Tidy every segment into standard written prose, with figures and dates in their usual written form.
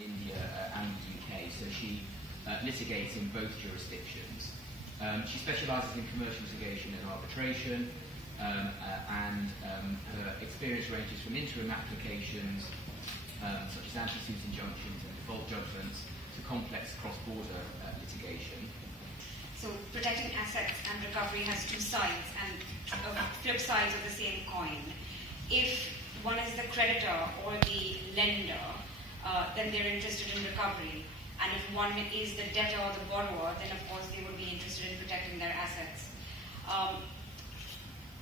India and the UK, so she litigates in both jurisdictions. She specialises in commercial litigation and arbitration, and her experience ranges from interim applications, such as anti-suit injunctions and default judgments, to complex cross-border litigation. So protecting assets and recovery has two sides and flip sides of the same coin. If one is the creditor or the lender, then they're interested in recovery. And if one is the debtor or the borrower, then of course they would be interested in protecting their assets.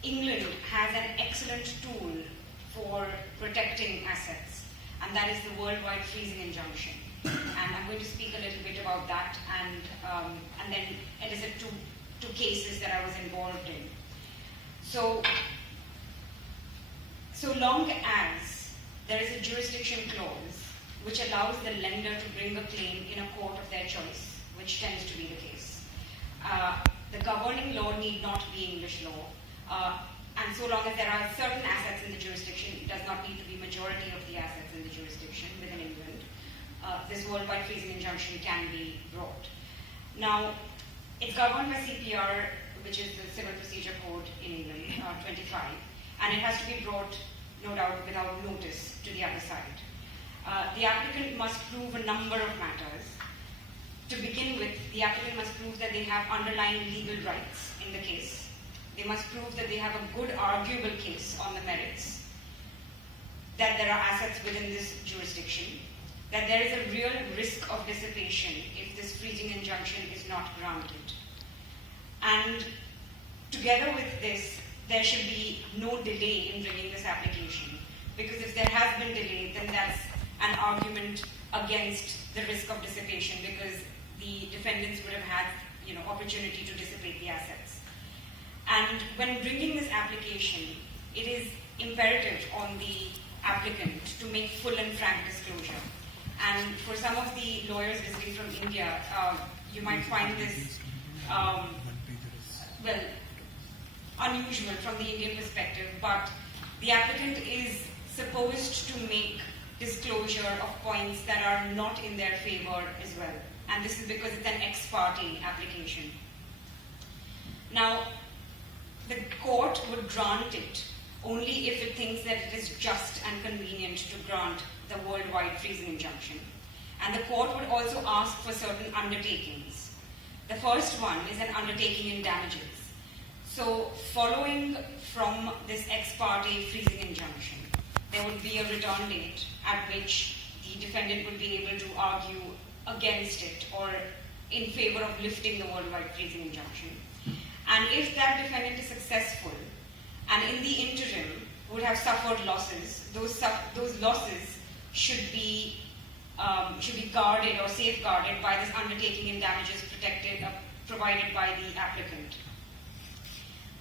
England has an excellent tool for protecting assets, and that is the Worldwide Freezing Injunction. And I'm going to speak a little bit about that, and then elicit two cases that I was involved in. So long as there is a jurisdiction clause which allows the lender to bring a claim in a court of their choice, which tends to be the case. The governing law need not be English law, and so long as there are certain assets in the jurisdiction, it does not need to be majority of the assets in the jurisdiction within England. This Worldwide Freezing Injunction can be brought. Now, it's governed by CPR, which is the Civil Procedure Code in England, 25, and it has to be brought, no doubt, without notice to the other side. The applicant must prove a number of matters. To begin with, the applicant must prove that they have underlying legal rights in the case. They must prove that they have a good arguable case on the merits, that there are assets within this jurisdiction, that there is a real risk of dissipation if this freezing injunction is not granted. And together with this, there should be no delay in bringing this application, because if there has been delay, then that's an argument against the risk of dissipation, because the defendants would have had opportunity to dissipate the assets. And when bringing this application, it is imperative on the applicant to make full and frank disclosure. And for some of the lawyers visiting from India, you might find this, unusual from the Indian perspective, but the applicant is supposed to make disclosure of points that are not in their favor as well. And this is because it's an ex parte application. Now, the court would grant it only if it thinks that it is just and convenient to grant the Worldwide Freezing Injunction. And the court would also ask for certain undertakings. The first one is an undertaking in damages. So following from this ex parte freezing injunction, there would be a return date at which the defendant would be able to argue against it or in favor of lifting the Worldwide Freezing Injunction. And if that defendant is successful, and in the interim would have suffered losses, those losses should be guarded or safeguarded by this undertaking in damages provided by the applicant.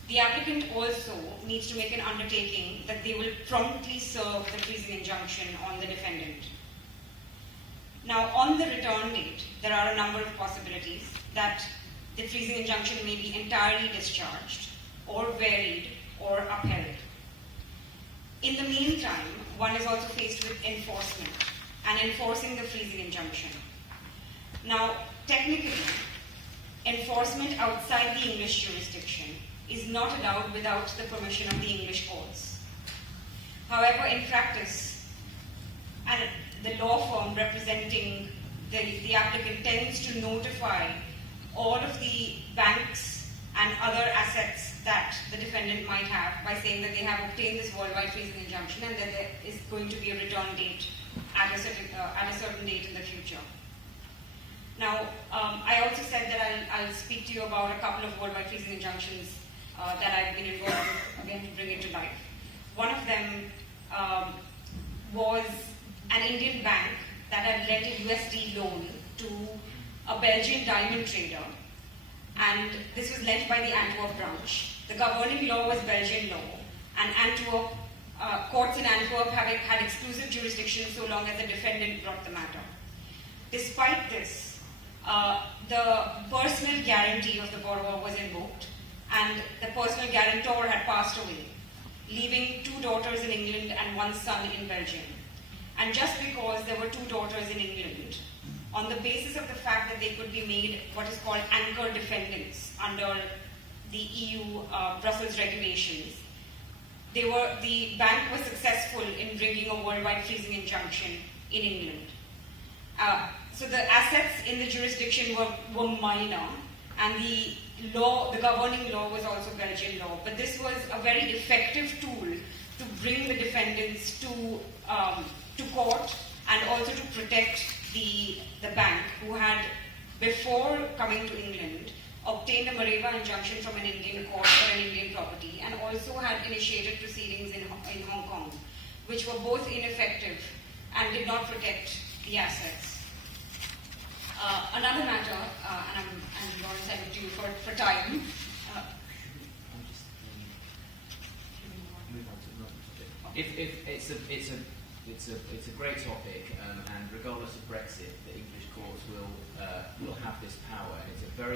The applicant also needs to make an undertaking that they will promptly serve the freezing injunction on the defendant. Now, on the return date, there are a number of possibilities that the freezing injunction may be entirely discharged, or varied, or upheld. In the meantime, one is also faced with enforcement and enforcing the freezing injunction. Now, technically, enforcement outside the English jurisdiction is not allowed without the permission of the English courts. However, in practice, and the law firm representing the applicant tends to notify all of the banks and other assets that the defendant might have by saying that they have obtained this Worldwide Freezing Injunction and that there is going to be a return date at a certain date in the future. Now, I also said that I'll speak to you about a couple of Worldwide Freezing Injunctions that I've been involved with, again, to bring it to life. One of them was an Indian bank that had lent a USD loan to a Belgian diamond trader, and this was lent by the Antwerp branch. The governing law was Belgian law, and courts in Antwerp had exclusive jurisdiction so long as the defendant brought the matter. Despite this, the personal guarantee of the borrower was invoked, and the personal guarantor had passed away, leaving 2 daughters in England and 1 son in Belgium. And just because there were two daughters in England, on the basis of the fact that they could be made what is called anchor defendants under the EU Brussels regulations, the bank was successful in bringing a worldwide freezing injunction in England. So the assets in the jurisdiction were minor, and the governing law was also Belgian law. But this was a very effective tool to bring the defendants to court, and also to protect the bank, who had, before coming to England, obtained a Mareva injunction from an Indian court for an Indian property, and also had initiated proceedings in Hong Kong, which were both ineffective and did not protect the assets. Another matter, and Lawrence, I look to you for time. It's a great topic, and regardless of Brexit, the English courts will have this power, and it's a very